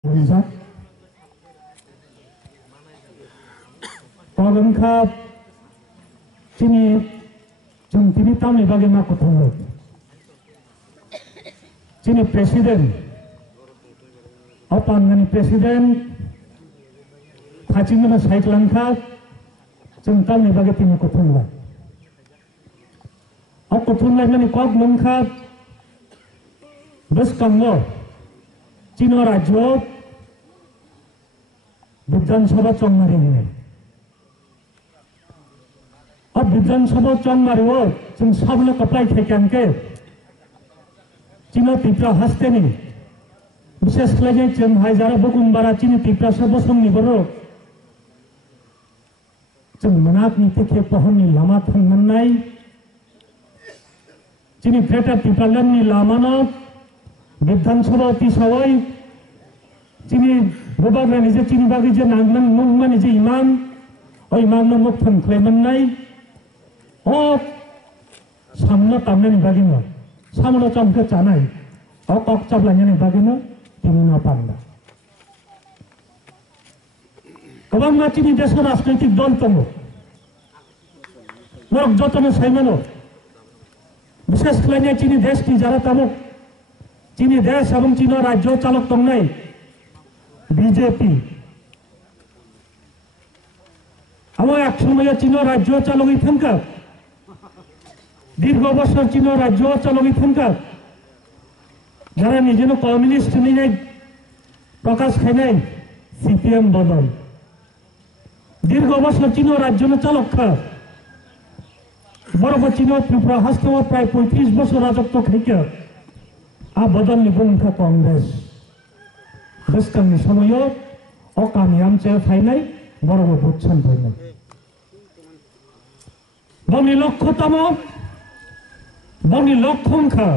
Rizak Pagangkap Sini Jungkini tamni bagaimana kutunggu Sini presiden Apa ngani presiden Hajimana saik langkap Jung tamni bagaimana kutunggu Aku kutunggu ngani kog langkap Bus kanggo Cina Rajyo विधानसभा चौंगारी हुए अब विधानसभा चौंगारी हो जिन सब लोग apply थे क्या उनके चीना तीव्र हंसते नहीं विशेष लगे चंद हजार बुकुंबारा चीनी तीव्र सब बसंग निबरो चंद मनाक नीति के पहनी लामा थन मन्नाई चीनी फ्रेटा तीव्र लन्नी लामानो विधानसभा तीसवाई चीनी Bapak dan ije cini bagi je nangman nungman ije imam, imam no muktan kleman nai, samna tamne ni bagi no, samna camke canai, kok cablanya ni bagi no, ini no panda. Kabang ma cini desa রাজনৈতিক দল তমো, লোক যতনে সাইমানো, বিশেষ করে চীনি দেশটি যারা তমো, চীনি দেশ এবং চীনা রাজ্য চালক তম নাই. বিজেপি আমার এক সময় চীন রাজ্য চালক থাকা দীর্ঘ বছর চীন রাজ্য চালক থাকা যারা নিজের কমিউনিস্ট নিয়ে প্রকাশ খাই নাই সিপিএম বদল দীর্ঘ বছর চীন রাজ্য চালক খা বড় চীন ত্রিপুরা হস্তম প্রায় 35 বছর রাজত্ব খাইকা আ বদল নিবন্ধা Congress Beskan samoyo okam yam che fainai borobo butchan fainai boni lokkhonkha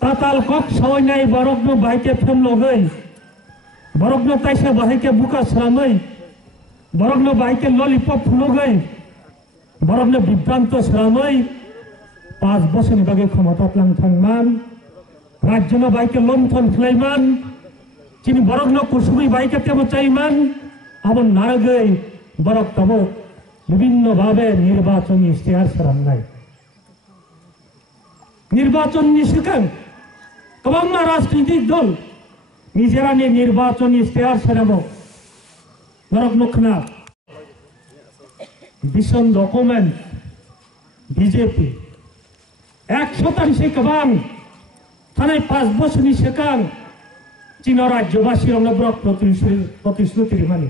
tatal kok sawainai borokno baike phemlogoi borokno taisa baike buka sramai borokno baike lollipop phulogoi borokno bibranto sramai 5 বছর bage ক্ষমতা lang thangman rajyono baike lomthon khlaiman Cini borok no kusumi baik ketemu caiman, abon nargai borok tabo, bibinno babe nirbacon istihar serangai. Nirbacon niskan, kabang রাজনৈতিক দল নিজেরা নিয়ে নির্বাচন ইশতেহার সেরাবো, borok nukna, bison dokumen, BJP, 100% kabang, tanai 5 বছর নিশেকান. চীনা রাজ্যবাসীর অনবরত প্রতিশ্রুতির মানে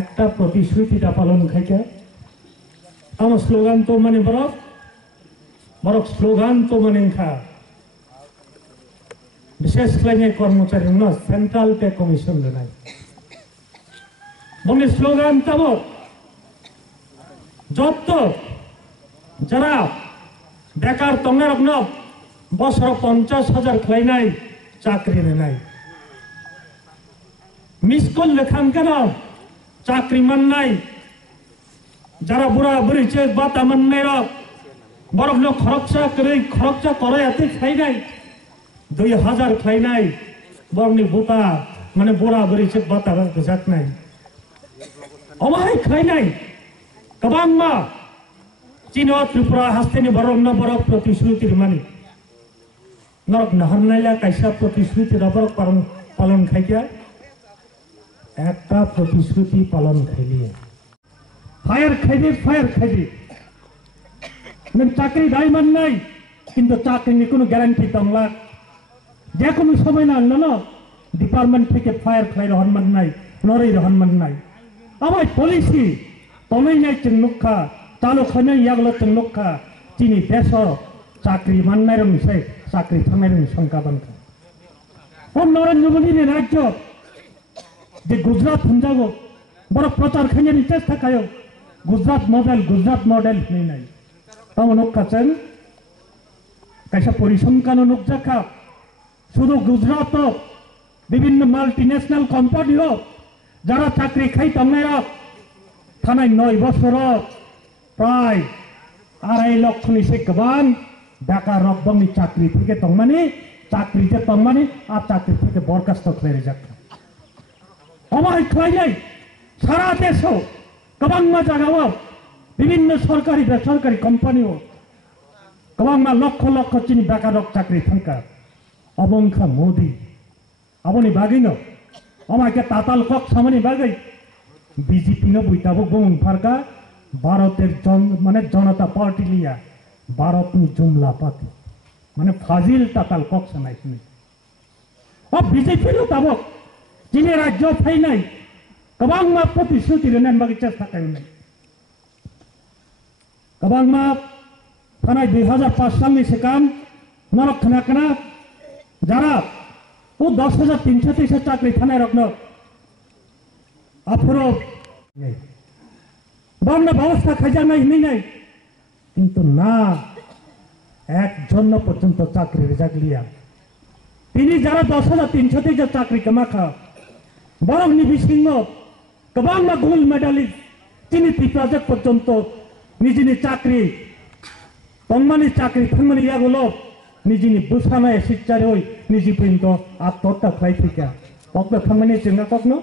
একটা প্রতিশ্রুতিটা পালন খাইছে আমার স্লোগান তো মানে বরক স্লোগান তো মানে খা বিশেষ লাইনে কর্মচারী না সেন্ট্রাল পে কমিশন নাই বলে স্লোগান তব যত যারা বেকার তঙ্গের বছর 50,000 খাই নাই চাকরি নাই মিস করলে খান কেন চাকরি মান নাই যারা বুড়া বুড়ি চেক বাতা মান নাই বরফ লোক খরচা করে এতে খাই নাই 2000 খাই নাই বরনি বুতা মানে বুড়া বুড়ি চেক বাতা যাক নাই অমাই খাই নাই কবাং মা চীন ত্রিপুরা হাস্তেনি বরফ প্রতিশ্রুতির মানে নরক নাহারনাইলা কাইসা প্রতিশ্রুতি রবরক পালন খাইয়া একটা প্রতিশ্রুতি পালন খাইলিয়ে ফায়ার খাইদি মানে চাকরি দায়মান নাই কিন্তু চাকরির কোনো গ্যারান্টি তংলা যে কোনো সময় না আনলো ডিপার্টমেন্ট থেকে ফায়ার খাই রহমান নাই নরই রহমান নাই আমার পলিসি তমেই নাই চিন্নুক্ষা চালক হয় নাই ইয়াগুলো চিন্নুক্ষা চিনি দেশ চাকরি মান্নাই রংসে চাকরি থানার সংখ্যা বানকা নরেন্দ্র মোদীর রাজ্য যে গুজরাট হঞ্জাগ বড় প্রচার খাইনি চেষ্টা খায় গুজরাট মডেল নাই তেমন কাছেন কাইসা পরিসংখ্যান অনুযাখা শুধু গুজরাট বিভিন্ন মাল্টিন্যাশনাল কোম্পানি যারা চাকরি খাই তামেরা থানায় 9 বছর প্রায় 2.5 লক্ষ নিচে গবান বেকার রকমই চাকরি থেকে তখন চাকরিতে তংমানি আর চাকরি থেকে বরখাস্ত খেলে যাক অমায় খাইলাই সারা দেশও গোबां জায়গাও বিভিন্ন সরকারি বেসরকারি কোম্পানিও गोबां लक्ष लक्ष चिनी बेकार चाकरी थांका अबंखा मोदी आबनि बागैनो अमाके ताताल कक सामनि बागै बीजेपी नो बुइताबो बुंग फारका भारतेर माने जनता पार्टी लिया भारत नि जुमला पाती माने फाजिल ताताल कक सानाय सुनि अब बीजेपी नो ताबो चिनी राज्य फाइनाय गोबां प्रतिश्रुति लेनान बागै चेष्टा खालामनाय गोबां थानाय 2005 सालनि सिगां नरक खोना যারা ও 10,323 চাকরি থানায় রকম আফরো বর্ণ ব্যবস্থা খাজানাই নেই কিন্তু না একজন পর্যন্ত চাকরির জাগলিয়া তিনি যারা 10,323 চাকরি কামাখা বরং নিবিসিংহ গোबां গোল্ড মেডালিস্ট তিনি প্রজেক্ট পর্যন্ত নিজেনি চাকরি তংমানি চাকরি থাংমানি ইয়াগুলো निजिनि बुसानाय सिच्चारे होय निजि पिंतो आत्महत्या खालायफैका अब्ला थांमानि जेंना कखनो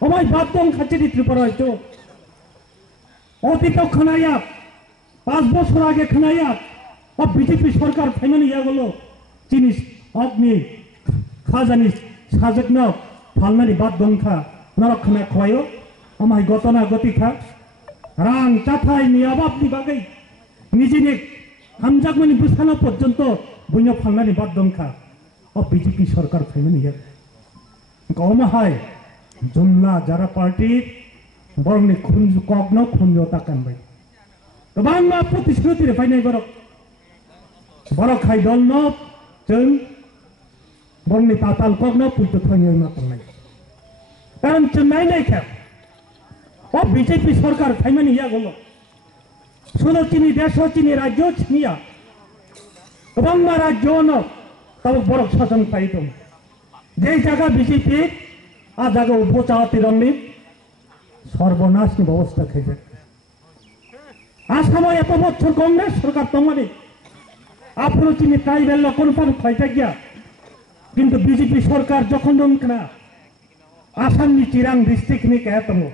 अमाय बादं खाथिनि त्रिपुरा हयतो अतीत खोनाया 5 বছর आगे खोनाया अब बीजेपी सरकार फाइमानि यागलो जिनिस अग्नि खाजानि साजकनो फालनानि बादंखा नरक खोना खवायो अमाय गतना गतिखा रां चाथायनि अभाबनि बागै निजिनि हामजागमानि बुसाना पर्यन्त बयनो फांनानि बादंखा अब बीजेपी सरकार फाइमानि या गमाहाय जुमला जारा पार्टी बरंनि खुनजु कगनो खुनजो ताकानबाय गोबां प्रतिश्रुति फाइनाय बरक खाय दलनो जों बरंनि ताताल कगनो पुइतो थांयो ना थांनाय कारण चेन्नाइ नायखा अब बीजेपी सरकार फाइमानि या गलो सुनो चिनी देश चिनी राज्य चिनिया गोबां राज्य न तब बरक शासन खायदों जे जगह बीजेपी आ जगह उपचारती रंगनी सर्वनाशनि व्यवस्था खाइजे आसाम एत बছর कांग्रेस सरकार तंगमानि आपनो चिनी ट्राइबल कोनफान खाइजा गया किंतु बीजेपी सरकार जखन दंखना आसामनि चिरां डिस्ट्रिक्ट नि के तंगो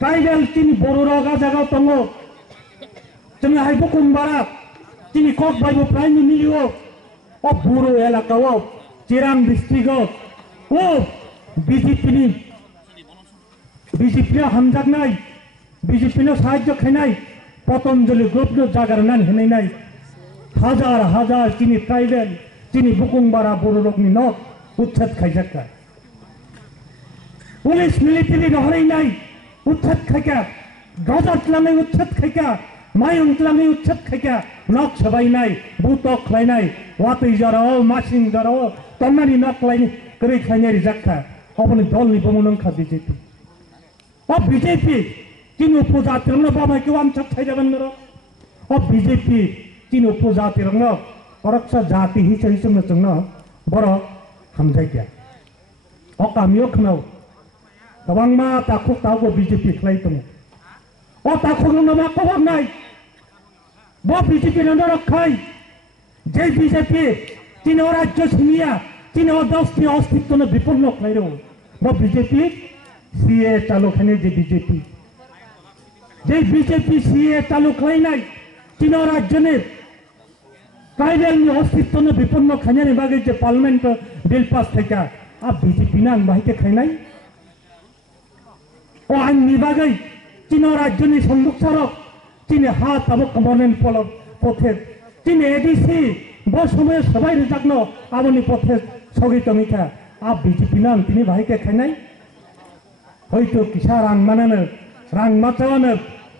ट्राइबल चिनी बर'रागा जगह तंगो जोंनि हाइबकुमबारा चिनी कक बाइबो प्राइम मिलियो अ बर' एलाकायाव चिरां डिस्ट्रिक्टआव ओ बीजेपी हामजागनाय बीजेपी साहाय्य खायनाय पतंजलि ग्रुपनो जागारनानै होनाय हाजार हाजार चिनी ट्राइबेल चिनी बुकुमबारा बर' लोकनि न उच्छेद खायजाखा पुलिस मिलिटारि नहरैनाय उच्छेद खायका गजत लानाय उच्छेद खायका मायं लानाय उच्छेद खायका नक सबायनाय बुतक खायनाय वातै जराव मासिं जराव तन्नानि नक लायनि करै खायनाय जाखा अपनि दलनि बमनंखा बीजेपी अब बीजेपी चिनी उपजातिरंनो बाबायखौ आमचक खायजागोन नरो अब बीजेपी चिनी उपजातिरंनो परक्ष जाति हिसाबै जोंनो बर' हामजायगा अ गामियाव खोनाव गोबां ताखु तागो बीजेपी खालायदों अ ताखुनो मा खबरनाय ब बीजेपी नो रखाय जे बीजेपी चिनो राज्य सिनिया चिनो दस्ती अस्तित्व न विपन्न खालायदों ब बीजेपी सीए चालू खाने जे बीजेपी सीए चालू खालायनाय चिनो राज्य ने ट्राइबल नि अस्तित्व न विपन्न खाने बागै जे पार्लियामेंट बिल पास थाका आ बीजेपी ना बाहायते खायनाय ओ आंनि बागै चिनो राज्यनि संरक्षक चिनी हाथ अब कमरनेन पथे चिनी एडीसी ब समय सबाय रिजागनो आबनि पथे सगितमिका आ बीजेपी नाम तिनी बाहायते खायनाय हयतो किसा रां मानानो रां माचावानो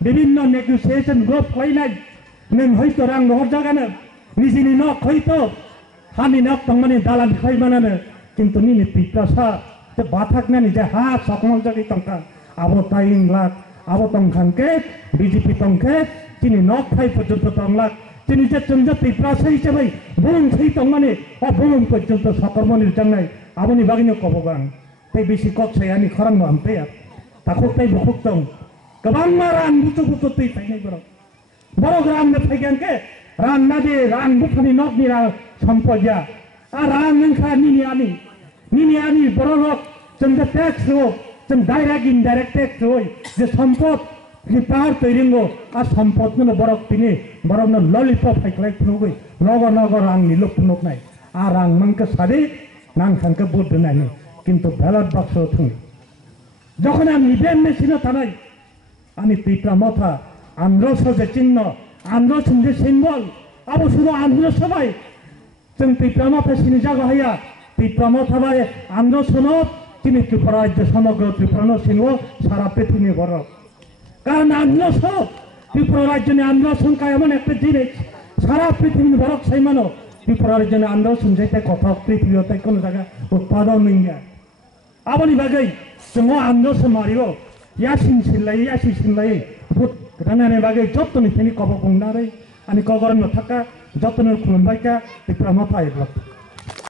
विभिन्न नेगोसिएशन ग्रुप खालायनाय नों हयतो रां हरजागानो निजिनि न हयतो हानि न तंमानि दालान खायमानानो किन्तु निनि पित्रासा ते बाथाकनानि जे हा सकमल जागि तंका आबो टाइम लाख आबो तंखांके बीजेपी तंखे चिनी नक थाई पर्यन्त तंलाक चिनी जे चंजा पित्रासा हिसाबै बुं थै तंमानि अ बुं पर्यन्त सकर्मनि जांनाय आबोनि बागिनो कबगां तै बेसि कक्षायानि खरांनो आमतेया ताखुकताय बुखुकतं गोबां रां बुथु बुथु तै फायनाय बर' रांनो फायगांके रां नादे रां बुफानि नकनि रां सम्पदिया रां नोंखा निनि आनि बर'रक जों जे टेक्स हो जों डाइरेक्ट इनडाइरेक्ट टेक्स हो जे सम्पद जे पाहाड़ तैरिंगो सम्पद नो बरक पिनि बरक नो लॉलीपॉप हाइक्लाइ फुनुगै नगर रां निलो फुनुकनाय रां मंके सादे नां खानके बुद्ध नायनि किन्तु बैलट बक्स थुङि যখন আমি ইভেন মেশিনে থানাই আমি পিতা মাথা আন্দ্রস যে চিহ্ন আন্দ্রস যে সিম্বল আবো শুধু আন্দ্রস সবাই जों পিতা মাথা সিনি জায়গা হইয়া পিতা মাথা বাই আন্দ্রসনো তিনি ত্রিপুরা রাজ্য সমগ্র ত্রিপুরা সিংহ সারা পৃথিবী বড় কারণ আন্দ্রস ত্রিপুরা রাজ্যে আন্দ্রসন এমন একটা জিনিস সারা পৃথিবী বড় সেই মানো ত্রিপুরা রাজ্যে আন্দ্রসন যেটা কথা পৃথিবীতে কোনো জায়গা উৎপাদন নেই আবনি বাগै जोङो आन्दाज मारियो यासिन सिनलायै बुट राननानै बागै जत्तनि फेनि कब बुंनानै अनि कगरन थाका जत्तनि खुलुमबायका टिप्रा माथा